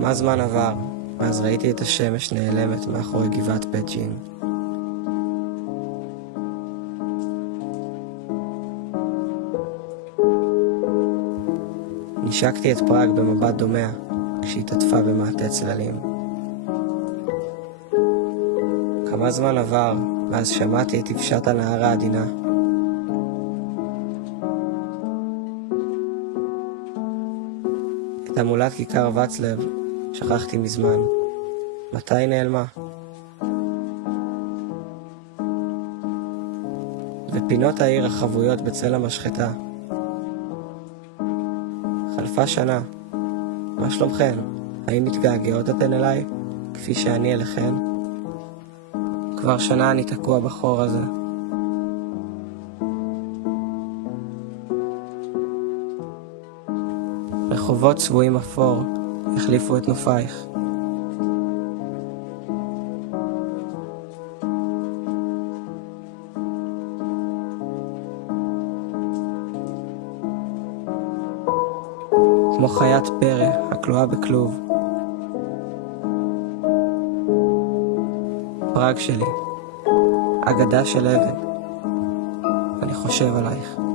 כמה זמן עבר מאז ראיתי את השמש נעלמת מאחורי גבעת בית ג'ין. נשקתי את פראג במבט דומע כשהיא תטפה במעטה צללים. כמה זמן עבר מאז שמעתי את תפשט הנהרה עדינה. את המולת כיכר וצלב שכחתי מזמן. מתי נעלמה? ופינות העיר החבויות בצל המשחטה. חלפה שנה. מה שלומכן? האם מתגעגעות אתן אליי כפי שאני אליכן? כבר שנה אני תקוע בחור הזה. רחובות צבועים אפור החליפו את נופייך. כמו חיית פרא הכלואה בכלוב. פראג שלי, אגדה של אבן, אני חושב עלייך.